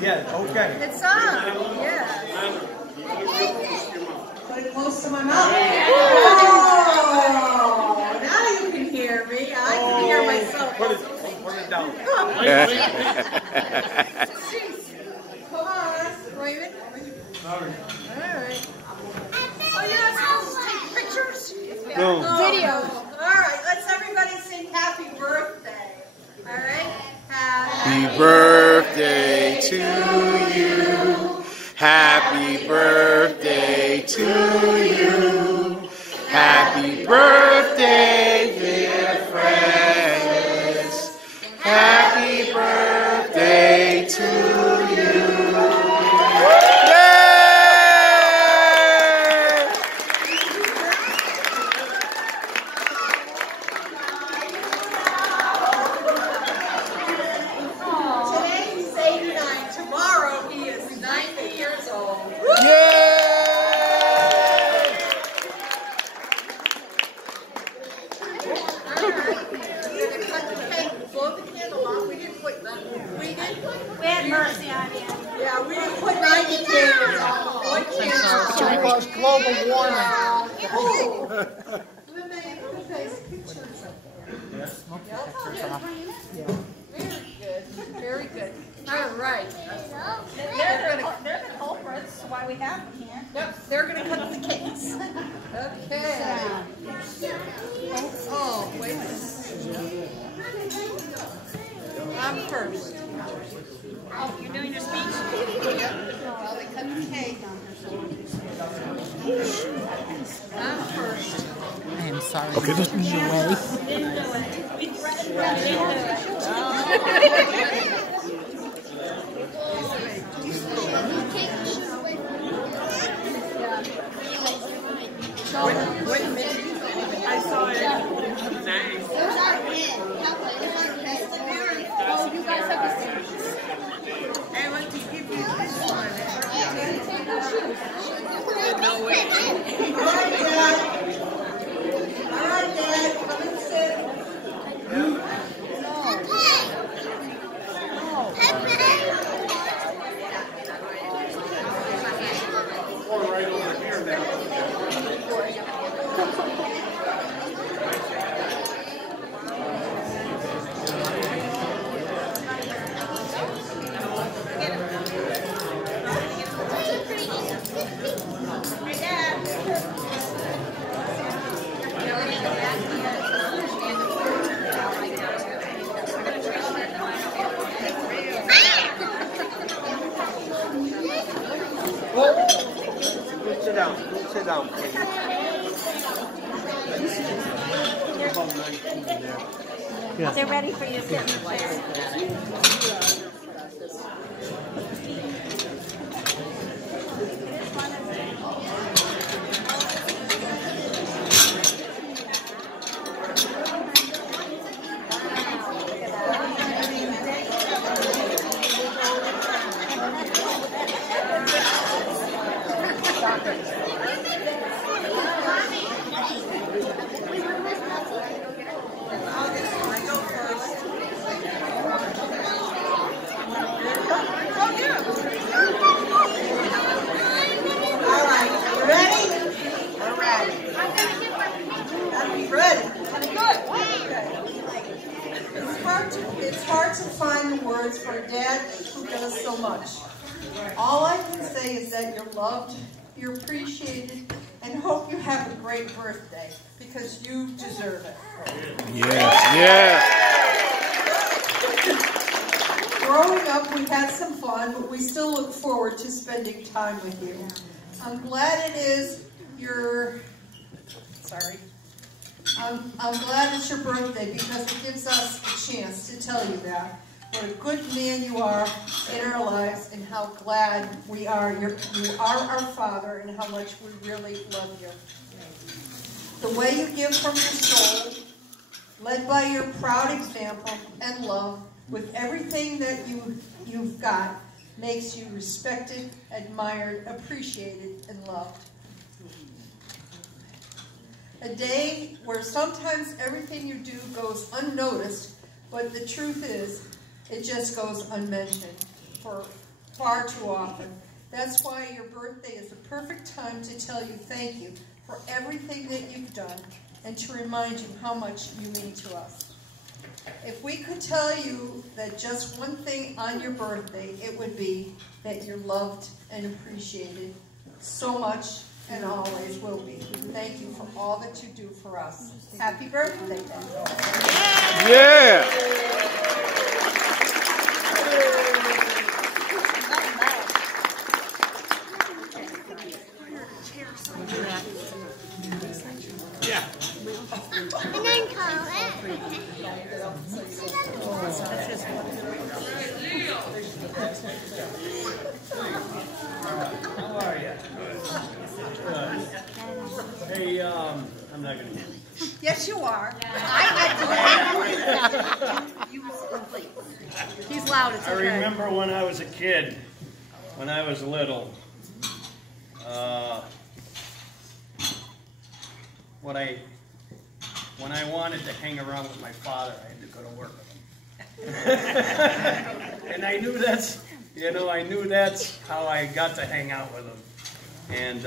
Yeah, okay. It's on. Yeah. Put it close to my mouth. Oh, now you can hear me. I can hear myself. Put it down. Come on. Raven? Sorry. All right. Oh, you're not supposed to take pictures? No. Video. All right, let's everybody sing happy birthday. All right? Happy birthday to you. Happy birthday to you. Happy birthday, dear friends. Happy birthday to you. Today he's 89. Tomorrow he is 90 years old. Blow the candle off. We didn't put that. We had mercy on you. Yeah, we didn't put 90 candles on. One candle. Because global warming. Very good. All right. They're the culprits, why we have them here. Yep. They're going to cut the cakes. Okay. Oh, wait a minute. I'm first. Oh, you're doing your speech? Yep. While they cut the cake. I'm first. I am sorry. Okay, just move away. Wait a minute. I saw it. Nice. There's our kid. Oh, you guys have the same. I want to give you this one. No way. All right, Dad. Come and sit. Right over here now. Sit down. Sit down, please. They're ready for you to sit in the chair. It's hard to find the words for a dad who does so much. All I can say is that you're loved, you're appreciated, and hope you have a great birthday, because you deserve it. Yes, Growing up, we had some fun, but we still look forward to spending time with you. I'm glad it is your... Sorry. I'm glad it's your birthday because it gives us a chance to tell you that. What a good man you are in our lives and how glad we are. You are our father and how much we really love you. The way you give from your soul, led by your proud example and love, with everything that you've got, makes you respected, admired, appreciated, and loved. A day where sometimes everything you do goes unnoticed, but the truth is, it just goes unmentioned. For far too often. That's why your birthday is the perfect time to tell you thank you for everything that you've done and to remind you how much you mean to us. If we could tell you that just one thing on your birthday, it would be that you're loved and appreciated so much and always will be. Thank you for all that you do for us. Happy birthday, Dad. Yeah. And then call it. How are you? Good. Hey, I'm not gonna get it. Yes, you are. He's loud, it's I okay. remember when I was a kid, when I was little, when I wanted to hang around with my father, I had to go to work with him. And I knew that's how I got to hang out with him. And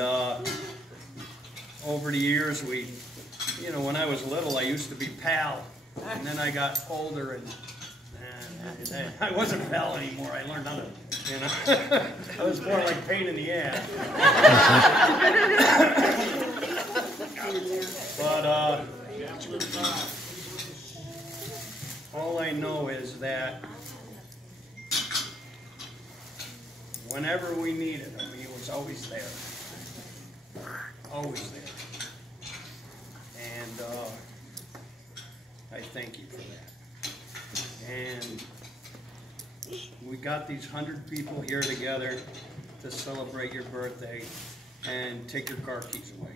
over the years, when I was little, I used to be pal. And then I got older and I wasn't pal anymore. I learned how to, I was more like pain in the ass. But all I know is that whenever we needed him, he was always there. Always there. And I thank you for that. And we got these 100 people here together to celebrate your birthday and take your car keys away.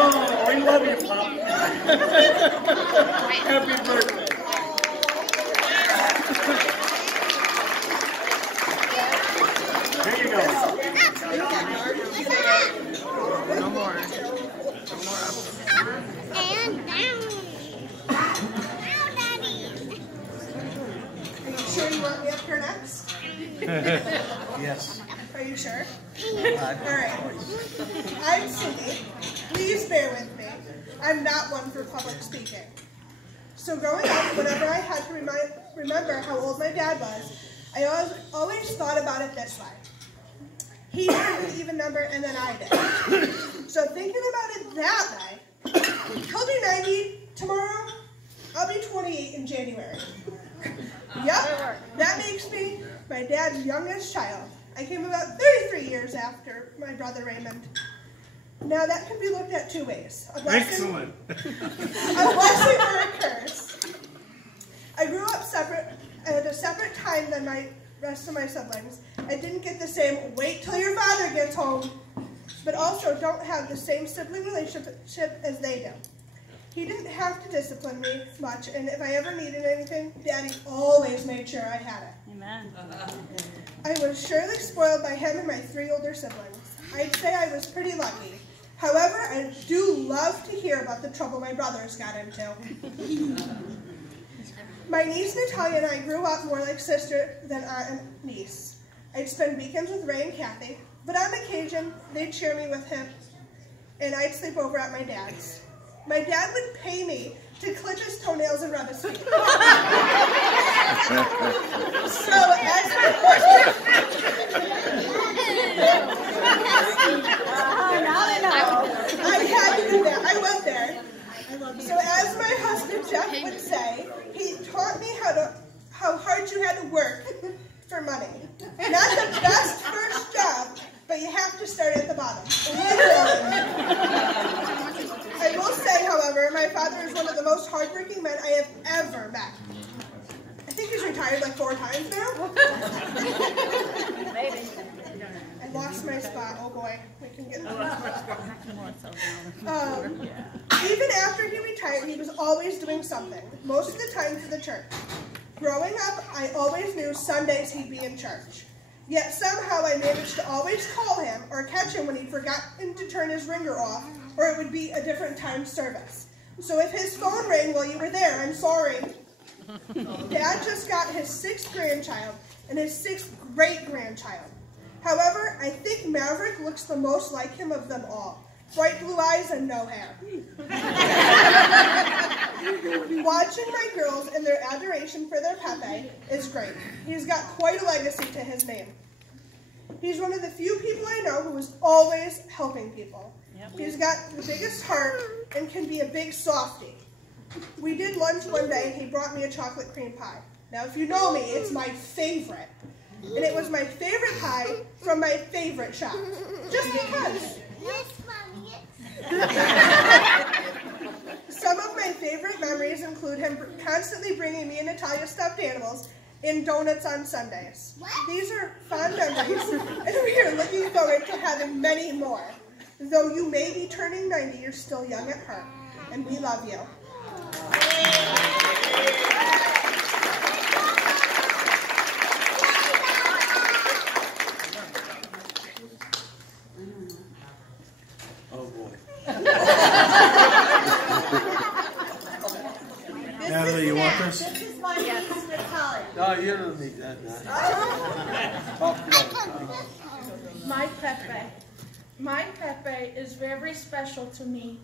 Oh, we love you, Pop. Happy birthday. Here you go. No more. And down. Now, Daddy. Are you sure you want me up here next? Yes. Are you sure? Alright. I'm Cindy. Please bear with me. I'm not one for public speaking. So growing up, whenever I had to remember how old my dad was, I always thought about it this way. He had an even number and then I did. So thinking about it that way, he'll be 90 tomorrow, I'll be 28 in January. Yep, that makes me my dad's youngest child. I came about 33 years after my brother Raymond. Now that can be looked at two ways. A blessing, Excellent. a blessing or a curse. I grew up at a separate time than my rest of my siblings. I didn't get the same wait till your father gets home, but also don't have the same sibling relationship as they do. He didn't have to discipline me much, and if I ever needed anything, Daddy always made sure I had it. Amen. I was surely spoiled by him and my 3 older siblings. I'd say I was pretty lucky. However, I do love to hear about the trouble my brothers got into. My niece Natalia and I grew up more like sister than aunt and niece. I'd spend weekends with Ray and Kathy, but on occasion, they'd cheer me with him, and I'd sleep over at my dad's. My dad would pay me to clip his toenails and rub his feet. So as I had to do that. I went there. So as my husband Jeff would say, he taught me how hard you had to work for money. Not the best first job, but you have to start at the bottom. I will say, however, my father is one of the most hardworking men I have ever met. I think he's retired like 4 times now. I lost my spot. Oh boy, I can get Even after he retired, he was always doing something, most of the time for the church. Growing up, I always knew Sundays he'd be in church. Yet somehow I managed to always call him or catch him when he'd forgotten to turn his ringer off, or it would be a different time service. So if his phone rang while you were there, I'm sorry. Dad just got his 6th grandchild and his 6th great-grandchild. However, I think Maverick looks the most like him of them all. Bright blue eyes and no hair. Watching my girls and their adoration for their Pepe is great. He's got quite a legacy to his name. He's one of the few people I know who is always helping people. He's got the biggest heart and can be a big softie. We did lunch one day and he brought me a chocolate cream pie. Now if you know me, it's my favorite. And it was my favorite pie from my favorite shop. Just because. Yes, Mommy. Some of my favorite memories include him constantly bringing me and Natalia stuffed animals and donuts on Sundays. These are fond memories, and we are looking forward to having many more. Though you may be turning 90, you're still young at heart, and we love you. Oh boy. Natalie, you want this? This is my Miss Holly. No, you don't need that. Talk about it. My Pepe. My Pepe is very special to me.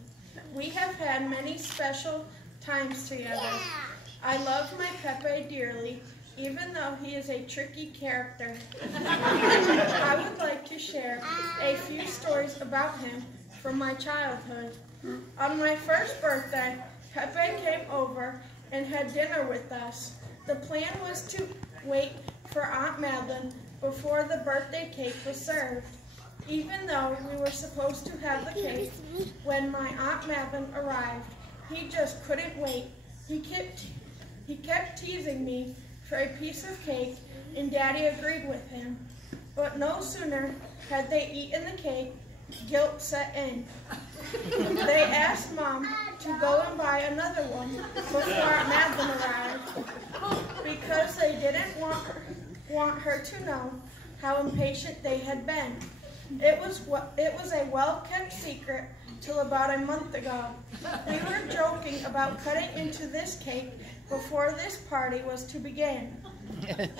We have had many special times together. I love my Pepe dearly, even though he is a tricky character. I would like to share a few stories about him from my childhood. On my first birthday, Pepe came over and had dinner with us. The plan was to wait for Aunt Madeline before the birthday cake was served. Even though we were supposed to have the cake, when my Aunt Madeline arrived, he just couldn't wait. He kept teasing me for a piece of cake, and Daddy agreed with him. But no sooner had they eaten the cake, guilt set in. They asked Mom to go and buy another one before Aunt Madeline arrived, because they didn't want her to know how impatient they had been. It was a well-kept secret till about a month ago. We were joking about cutting into this cake before this party was to begin.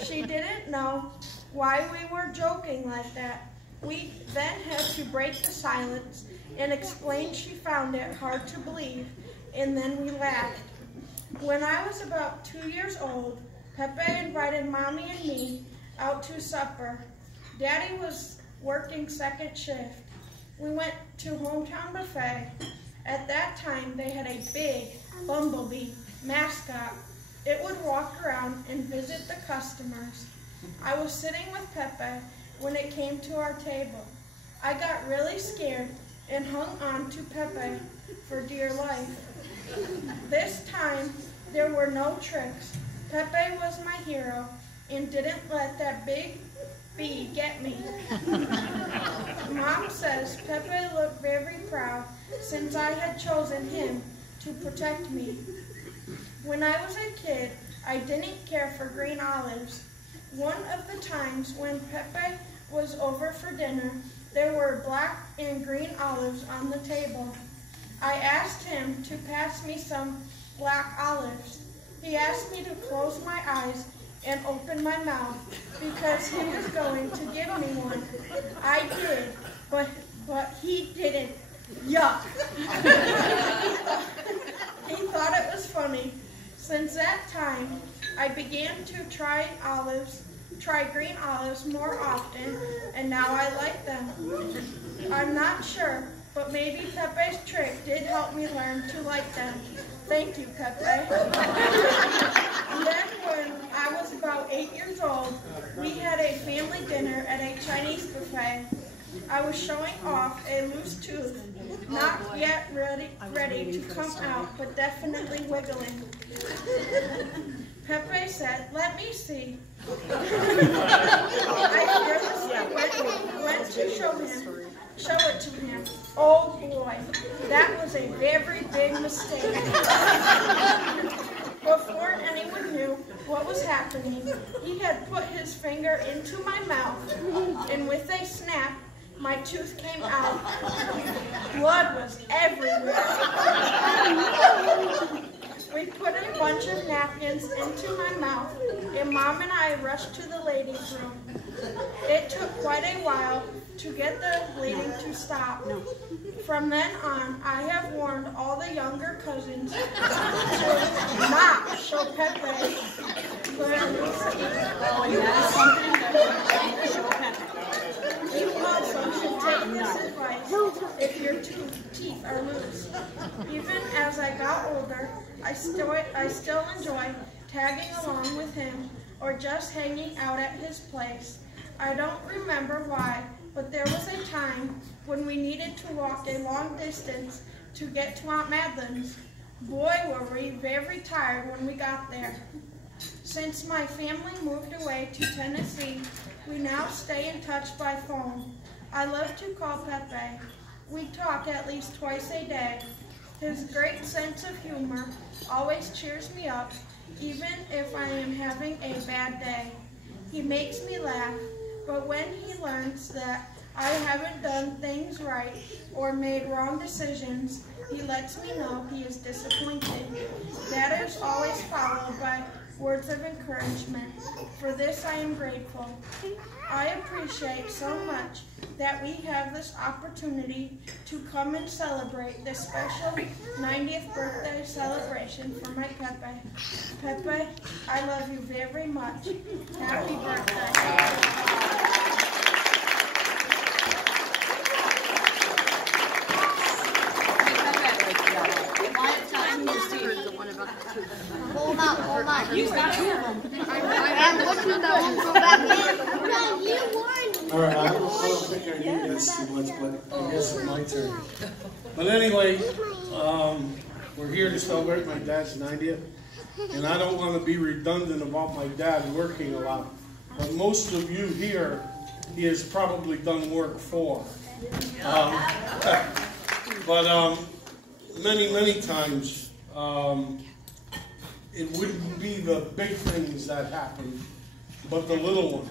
She didn't know why we were joking like that. We then had to break the silence and explain she found it hard to believe, and then we laughed. When I was about 2 years old, Pepe invited Mommy and me out to supper. Daddy was working second shift. We went to Hometown Buffet. At that time, they had a big bumblebee mascot. It would walk around and visit the customers. I was sitting with Pepe when it came to our table. I got really scared and hung on to Pepe for dear life. This time, there were no tricks. Pepe was my hero and didn't let that big bee get me. Mom says Pepe looked very proud since I had chosen him to protect me. When I was a kid, I didn't care for green olives. One of the times when Pepe was over for dinner, there were black and green olives on the table. I asked him to pass me some black olives. He asked me to close my eyes and open my mouth because he was going to give me one. I did, but he didn't. Yuck. He thought it was funny. Since that time, I began to try green olives more often, and now I like them. I'm not sure, but maybe Pepe's trick did help me learn to like them. Thank you, Pepe. Then when I was about 8 years old, we had a family dinner at a Chinese buffet. I was showing off a loose tooth, not yet ready to come out, but definitely wiggling. Pepe said, "Let me see." I fearlessly went to show it to him. Oh boy, that was a very big mistake. Before anyone knew what was happening, he had put his finger into my mouth, and with a snap, my tooth came out. Blood was everywhere. We put a bunch of napkins into my mouth, and Mom and I rushed to the ladies' room. It took quite a while to get the bleeding to stop. From then on, I have warned all the younger cousins to not show Pepe. You also should take this advice if your teeth are loose. Even as I got older, I still enjoy tagging along with him or just hanging out at his place. I don't remember why, but there was a time when we needed to walk a long distance to get to Aunt Madeline's. Boy, were we very tired when we got there. Since my family moved away to Tennessee, we now stay in touch by phone. I love to call Pepe. We talk at least twice a day. His great sense of humor always cheers me up, even if I am having a bad day. He makes me laugh, but when he learns that I haven't done things right or made wrong decisions, he lets me know he is disappointed. That is always followed by words of encouragement. For this I am grateful. I appreciate so much that we have this opportunity to come and celebrate this special 90th birthday celebration for my Pepe. Pepe, I love you very much. Happy birthday. Hold on. You got two of them. I'm looking at that one. Go back. No, you won. All right, I don't think I need this too much, but I guess it's my turn. But anyway, we're here to celebrate my dad's 90th, and I don't want to be redundant about my dad working a lot, but most of you here, he has probably done work for. But many times, it wouldn't be the big things that happened, but the little one.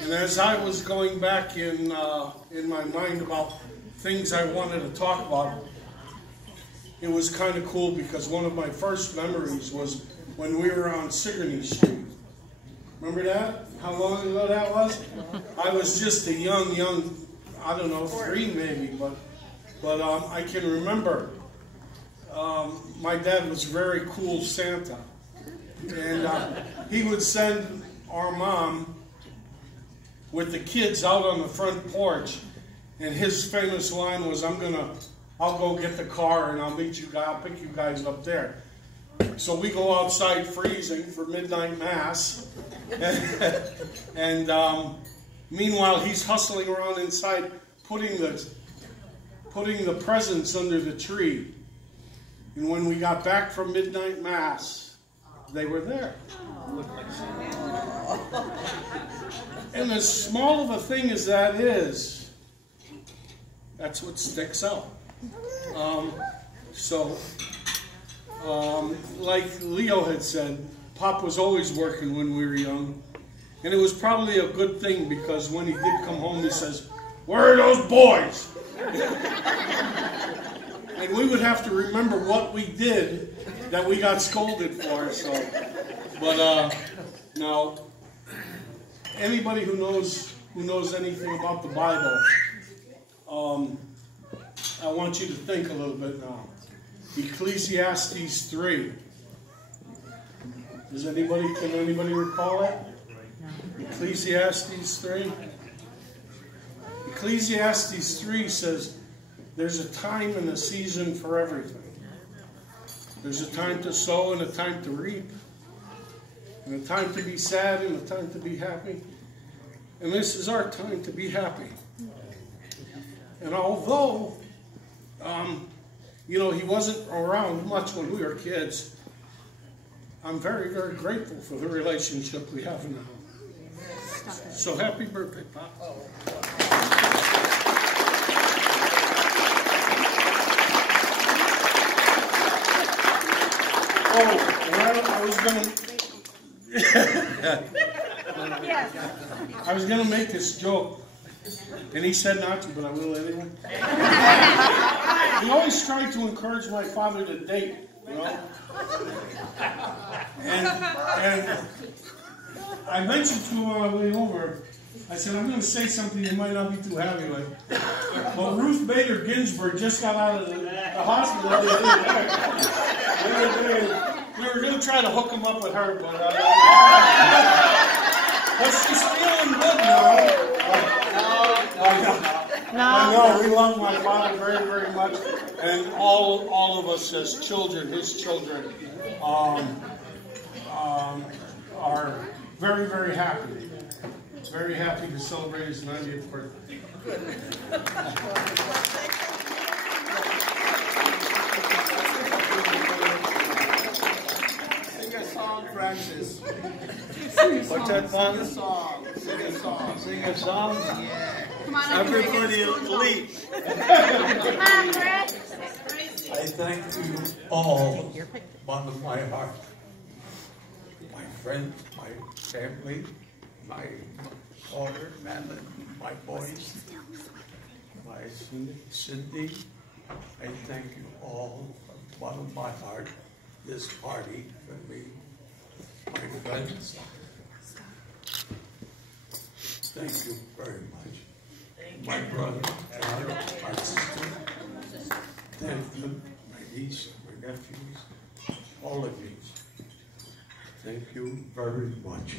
And as I was going back in my mind about things I wanted to talk about, it was kind of cool because one of my first memories was when we were on Sigourney Street. Remember that? How long ago that was? I was just a young, I don't know, 3 maybe, but I can remember my dad was a very cool Santa. And he would send our mom with the kids out on the front porch, and his famous line was, I'll go get the car and I'll pick you guys up there. So we go outside freezing for midnight mass, and meanwhile he's hustling around inside putting the presents under the tree. And when we got back from midnight mass, they were there. And as small of a thing as that is, that's what sticks out. Like Leo had said, Pop was always working when we were young. And it was probably a good thing because when he did come home, he says, "Where are those boys?" And we would have to remember what we did that we got scolded for. But now, anybody who knows anything about the Bible, I want you to think a little bit now. Ecclesiastes 3. Can anybody recall it? Ecclesiastes 3. Ecclesiastes 3 says, there's a time and a season for everything. There's a time to sow and a time to reap. And a time to be sad and a time to be happy. And this is our time to be happy. And although, he wasn't around much when we were kids, I'm very, very grateful for the relationship we have now. So happy birthday, Pop. I was gonna make this joke, and he said not to, but I will anyway. He always tried to encourage my father to date, you know. And I mentioned to him on my way over, I said, I'm going to say something you might not be too happy with. But Ruth Bader Ginsburg just got out of the hospital the other day. We were going to try to hook him up with her, but she's feeling good now. I know, we love my father very, very much. And all of us as children, his children, are very, very happy. Very happy to celebrate his 90th birthday. Sing a song, Francis. What's that, Father? Sing a song. Sing a song. Sing a song? Yeah. Come on, Everybody leap. I thank you all, bottom of my heart. My friends, my family, my daughter, Madeline, my boys, my Cindy. I thank you all from the bottom of my heart. This party for me, my friends. Thank you very much. My brother, John, my sister, Denton, my niece, my nephews, all of you. Thank you very much.